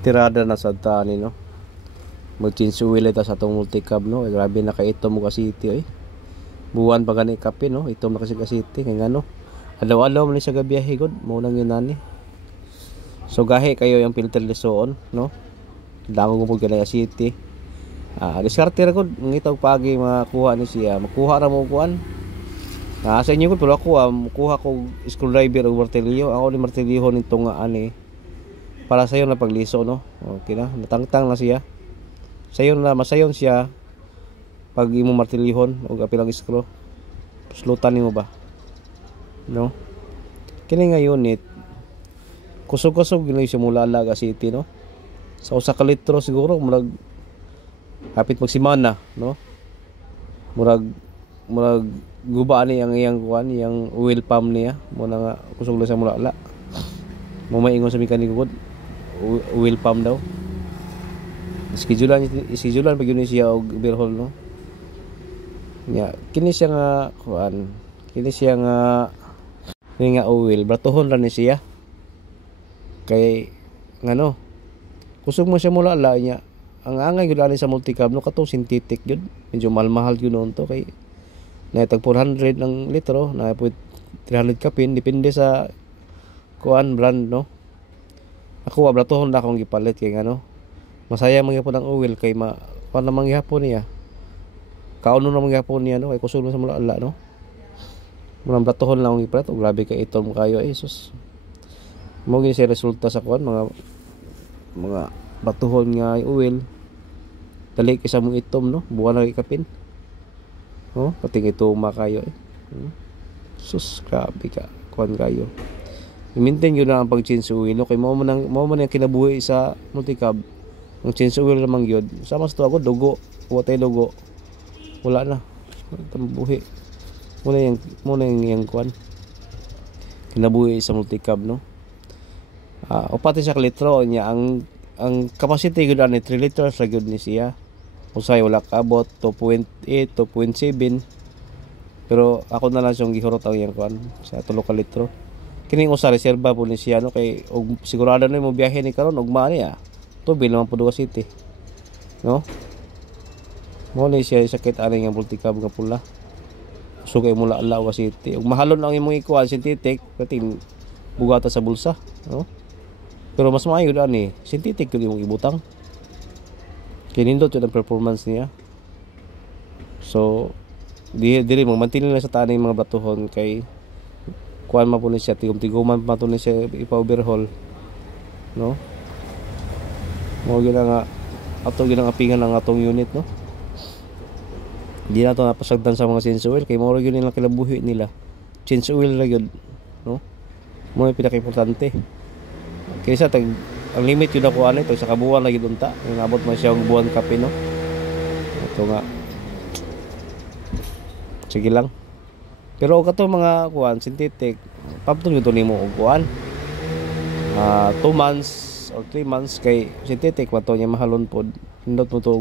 tirada na sa tani no. Mag-change oil ita sa atong multicab no. Grabe na kay ito mo ka city buwan pa gani kape no. Ito na kasi ka city kay ngano. Alaw-alaw man sa gabiyahe god mo nang yun nani. So gahi kayo yung filter lisoon no. Dango mo gani city. Diskarte ra gud ngitaw pagi makuha ni siya. Makuha ra mo kuan. Sa inyo ko pero ako makuha ko screwdriver o martilyo. Ako ni martilyo nito nga ani. Para sayo na pagliso no. Okay na, natangtang na siya. Sayo na masayon siya pag imo martilyhon og apilang screw. Slutan nimo ba? No. Kini nga unit kusog-kusog ginoy siya mula Laga City no. Sa usa ka litro siguro murag hapit magsimana no. Murag guba ni ang iyang kuan, yang oil pump niya mo na nga kusog lang sa mula. Mo maingon sa mekaniko gud oil pump daw. Schedulean pag yun siya og overhaul no. Nya kini siya nga kuan, kini siya nga oil, bratuhon ra ni siya. Kay ngano, kusog mo siya mula niya. Ang angay gud ani sa multicab no kato synthetic jud. Medyo mahal gyud noon to kay na tag 400 ang litro, na po 300 kapin depende sa kuan brand no. Ako wa bratuhon na akong gipalit kay ngano. Masaya man gyapon ang oil kay kuan lamang gyapon niya. Kauno na man gyapon niya no kay kusog sa mula no. Murang bratuhon lang akong gipalit og grabe kay itom kayo sus. Mo gini sa resulta sa kuan mga batuhon nga oil. Dali kay sa mong itom no, buwan na ikapin. Oh, pati ituma kayo Sus, grabe ka kuan kayo. I-maintain yun na ang pag-change oil no? Kay mo man ang kinabuhi sa multicab. Ang change oil lamang yun. Sama sa to ako dugo, watay dugo. Wala na. Tambuhi. Muna yung kuan. Kinabuhi sa multicab no. Upati sa litro niya ang capacity gud ani 3 liters ra gud ni siya. Usay wala kaabot 2.8, 2.7. Pero ako na lang siyang gihurot ang yang kuan sa 3 ka litro. Kining usa reserba po ni siya no kay og sigurado na mo biyahe ni karon ugma niya. Tubil naman po Duga City. No? Mo ni siya sakit ani nga multicab nga pula. So kay mula Duga City. Ug mahalon ang imong ikuan synthetic kating bugata sa bulsa, no? Pero mas maayo gud ani synthetic gud imong ibutang. Kinindot yun ang performance niya. So dili mo mantilin na sa tani mga batuhon kay kuan man po ni siya tigom-tiguman pa to ni siya ipa-overhaul no. Mo gyud nga ato gyud ang apingan ang atong unit no. Di na to napasagdan sa mga change oil kay mo gyud nilang kilabuhi nila. Change oil ra gyud no. Mo pinaka-importante. Kaysa ang limit yun ako ano ito sa kabuwan lagi dunta nabot man siya og buwan kape no. Ito nga sige lang. Pero kato mga kuan synthetic pabtong ito nimo og kuan 2 months or 3 months kay synthetic mato niya mahalon pod. Pindot mo to